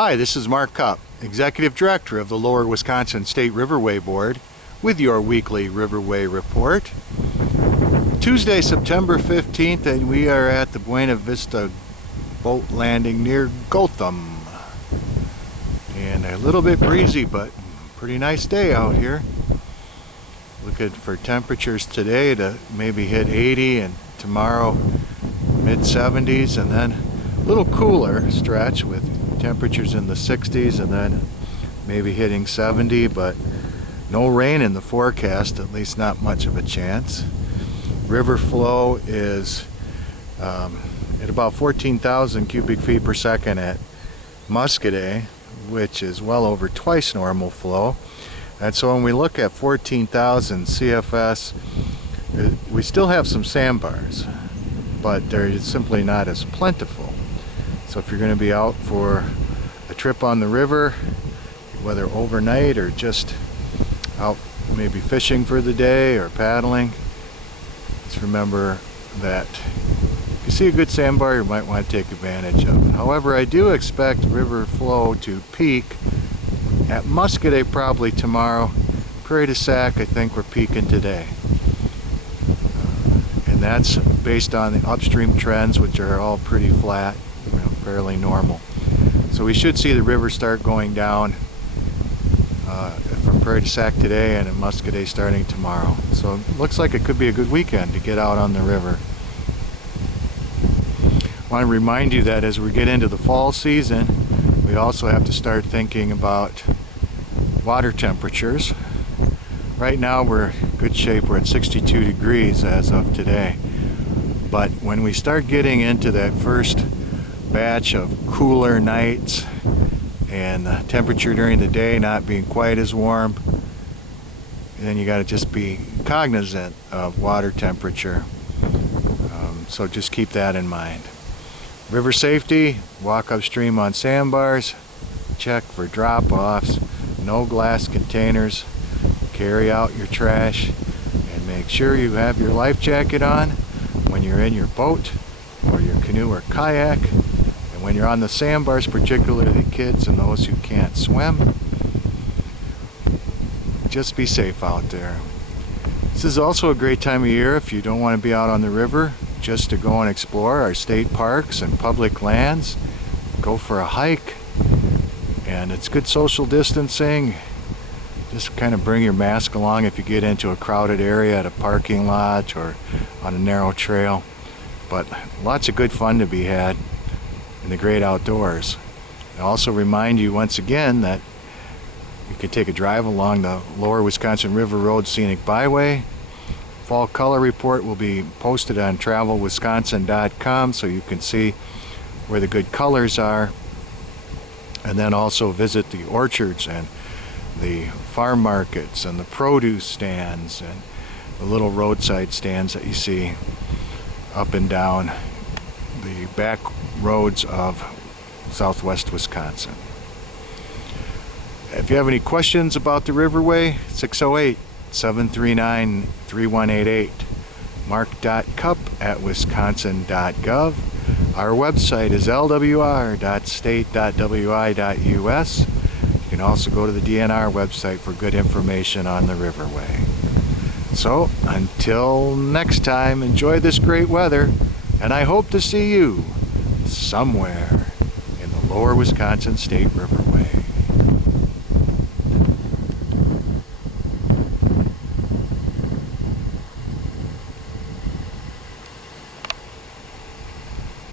Hi, this is Mark Cupp, Executive Director of the Lower Wisconsin State Riverway Board, with your weekly Riverway report. Tuesday, September 15th, and we are at the Buena Vista boat landing near Gotham. And a little bit breezy, but pretty nice day out here. Looking for temperatures today to maybe hit 80, and tomorrow mid 70s, and then a little cooler stretch with temperatures in the 60s and then maybe hitting 70, but no rain in the forecast, at least not much of a chance. River flow is at about 14,000 cubic feet per second at Muscadet, which is well over twice normal flow. And so when we look at 14,000 CFS, we still have some sandbars, but they're simply not as plentiful. So if you're going to be out for a trip on the river, whether overnight or just out maybe fishing for the day or paddling, just remember that if you see a good sandbar, you might want to take advantage of it. However, I do expect river flow to peak at Muscadet probably tomorrow. Prairie du Sac, I think we're peaking today. And that's based on the upstream trends, which are all pretty flat, fairly normal. So we should see the river start going down from Prairie du Sac today and at Muscadet starting tomorrow. So it looks like it could be a good weekend to get out on the river. I want to remind you that as we get into the fall season, we also have to start thinking about water temperatures. Right now we're in good shape. We're at 62 degrees as of today. But when we start getting into that first batch of cooler nights and the temperature during the day not being quite as warm, then you got to just be cognizant of water temperature. So just keep that in mind. River safety: walk upstream on sandbars, check for drop-offs, no glass containers, carry out your trash, and make sure you have your life jacket on when you're in your boat or your canoe or kayak. And when you're on the sandbars, particularly the kids and those who can't swim, just be safe out there. This is also a great time of year if you don't want to be out on the river, just to go and explore our state parks and public lands. Go for a hike, and it's good social distancing. Just kind of bring your mask along if you get into a crowded area at a parking lot or on a narrow trail. But lots of good fun to be had in the great outdoors. I also remind you once again that you can take a drive along the Lower Wisconsin River Road Scenic Byway. Fall color report will be posted on travelwisconsin.com so you can see where the good colors are, and then also visit the orchards and the farm markets and the produce stands and the little roadside stands that you see up and down the back roads of southwest Wisconsin. If you have any questions about the Riverway, 608-739-3188. mark.cupp@wisconsin.gov. Our website is lwr.state.wi.us. You can also go to the DNR website for good information on the Riverway. So, until next time, enjoy this great weather, and I hope to see you somewhere in the Lower Wisconsin State Riverway.